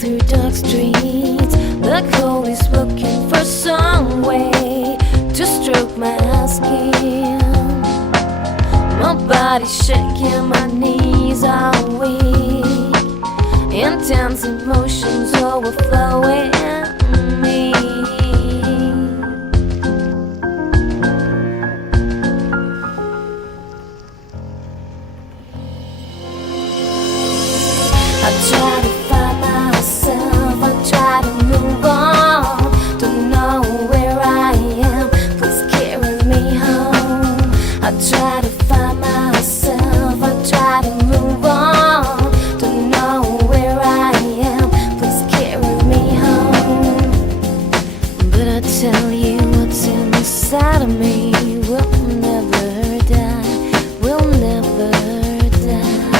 through dark streets. The cold is looking for some way to stroke my skin. My body's shaking, my knees are weak. Intense emotions overflowing me. I try to find myself, I try to move on. Don't know where I am, please carry me home. I try to find myself, I try to move on. Don't know where I am, please carry me home. But I tell you what's inside of me will never die, will never die.